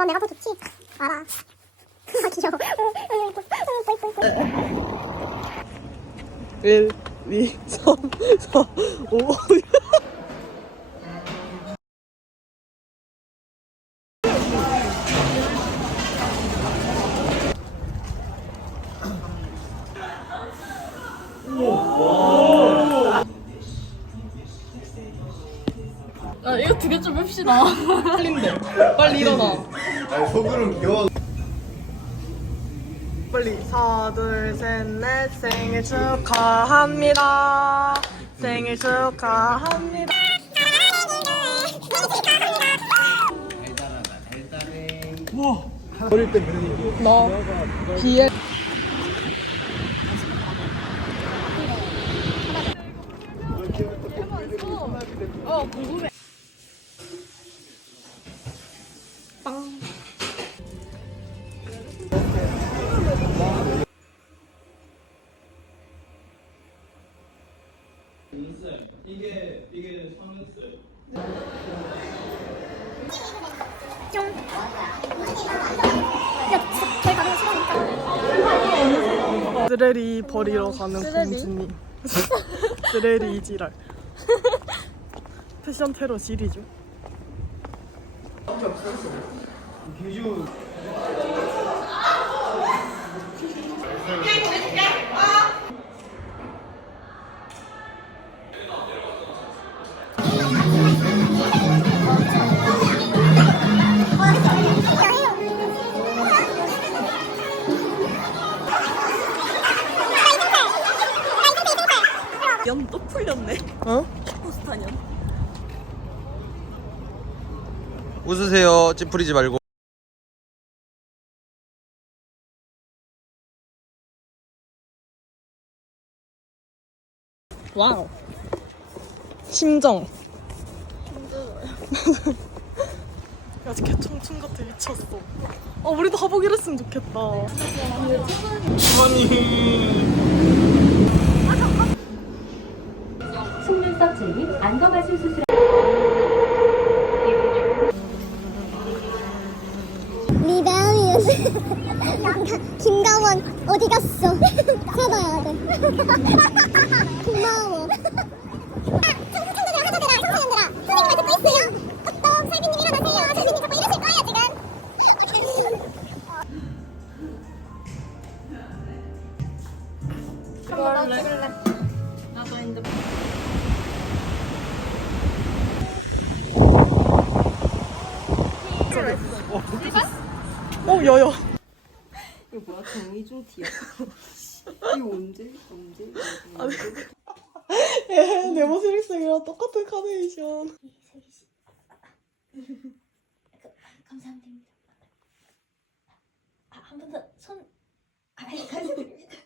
난 내가 더 좋지. 알아. 아 귀여워. 응, 응, 응, 응, 응, 응. 1, 2, 3, 4, 5. 아 이거 두개좀 뺍시다. 빨린데. 빨리 일어나. 아니 속으로 귀여워 빨리. 하나, 둘, 셋, 넷. 생일 축하합니다. 생일 축하합니다. 어릴 때 그랬는데 너 비에 어 궁금해. 가는 싫어하니까. 쓰레리 버리러 가는 공주님. 쓰레리 이지랄. 패션 테러 시리즈. 기 웃으세요 찌푸리지 말고 와우. 심정. 야, 개 청춘 같아 미쳤어. 아, 우리도 하복이랬 으면 좋겠다. 속눈썹 제닉 안검하수 수술 김가원 어디 갔어? 찾아야 돼. 고마워. 어, 조금 여여. 이거 뭐야? 정의주티야. 이거 언제? 언제? 언제? 예, 네모스릭스랑 똑같은 카네이션. 감사합니다. 아, 한 번 더 손. 아, 감사드립니다.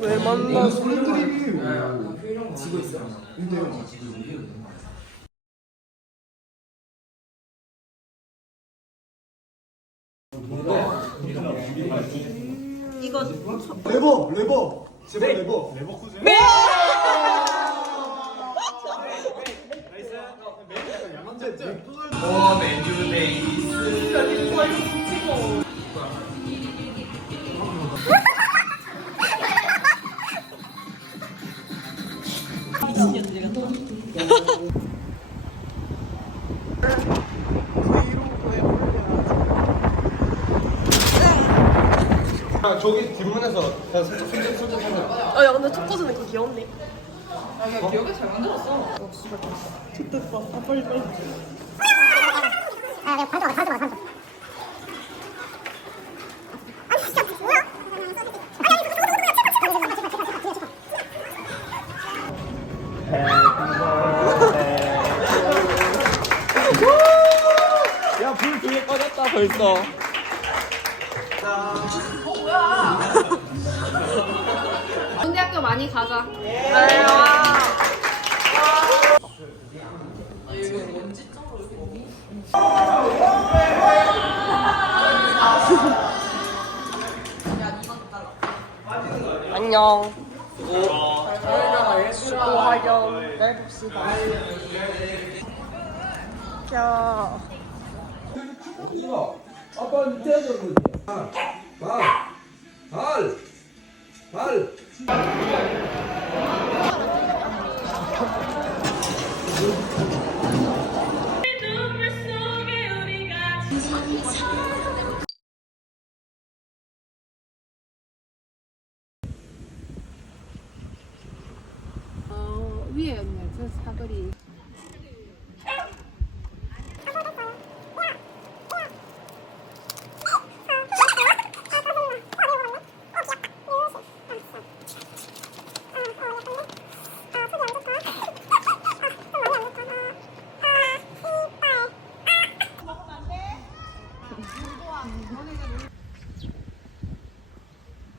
왜 만나? 어, 손드림이 지고 있어. 근데요. 이건 레버 레버 제발 레버 레버쿠젠? 메뉴 데이스 저기 뒷문에서 그냥 손짓 손짓 손짓 하면 아, 야, 근데 초코즈는 그거 귀엽네. 아, 야, 기억에 잘 만들었어. 어, 좋댔어. 아, 빨리, 빨리. 야불 뒤에 꺼졌다 벌써 군대 학교 많이 가자. 안녕. 오하영 날 봅시다. 야. 아빠는 거지. 발, 발, 발. 어, 위에 있네. 저 사거리.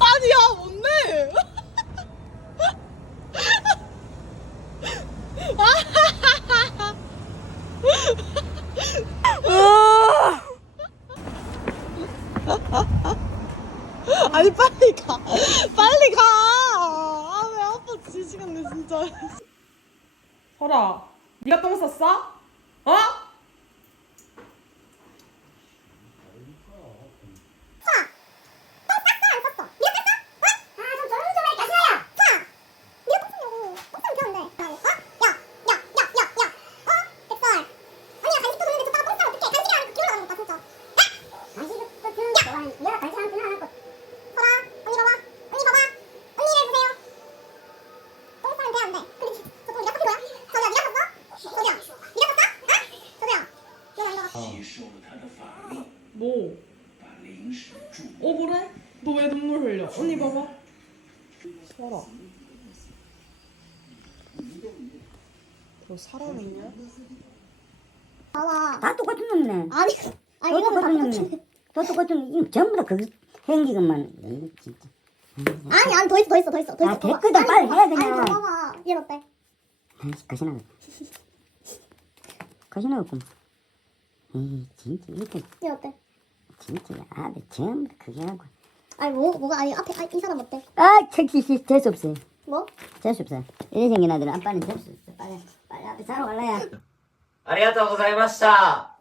아니야 뭔데? 아니 빨리 가 빨리 가아왜 아빠 지시간네 진짜 설아 네가 똥 쌌어? 어? 뭐? 어 그래? 너 왜 눈물 흘려? 언니 봐봐 설아 너 사랑했냐? 다 똑같은 놈이네. 아니, 이거는 다 똑같은. 놈이네. 다 똑같은 놈. 이거 전부 다그 행기가만. 이거 진짜. 아니, 아니 더 있어, 더 있어, 더 있어, 더 아, 있어. 됐거든. 봐봐. 빨리 아니, 해야 그냥. 아니, 봐봐. 얘 어때? 아이씨, 거시나. 거시나 없고. 이 진짜 이렇게 얘 어때? 진짜 아들 전부 다 그게 하고. 아니 뭐 뭐가 아니 앞에 아, 이 사람 어때? 아, 책시 씨 재수 없어. 뭐? 재수 없어. 이래 생긴 아들은 아빠는 재수 없어. 빨리 빨리 앞에 자러 갈래야. ありがとうございました。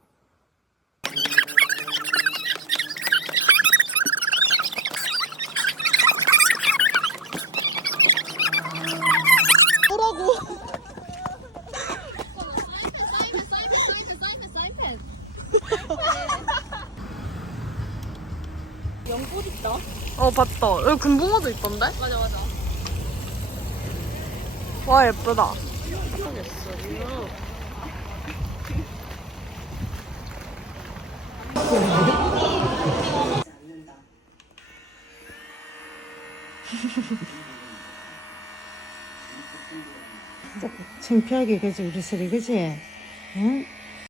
어 봤다 여기 금붕어도 있던데? 맞아 맞아 와 예쁘다 창피하게 그지 우리 소리 그지? 응?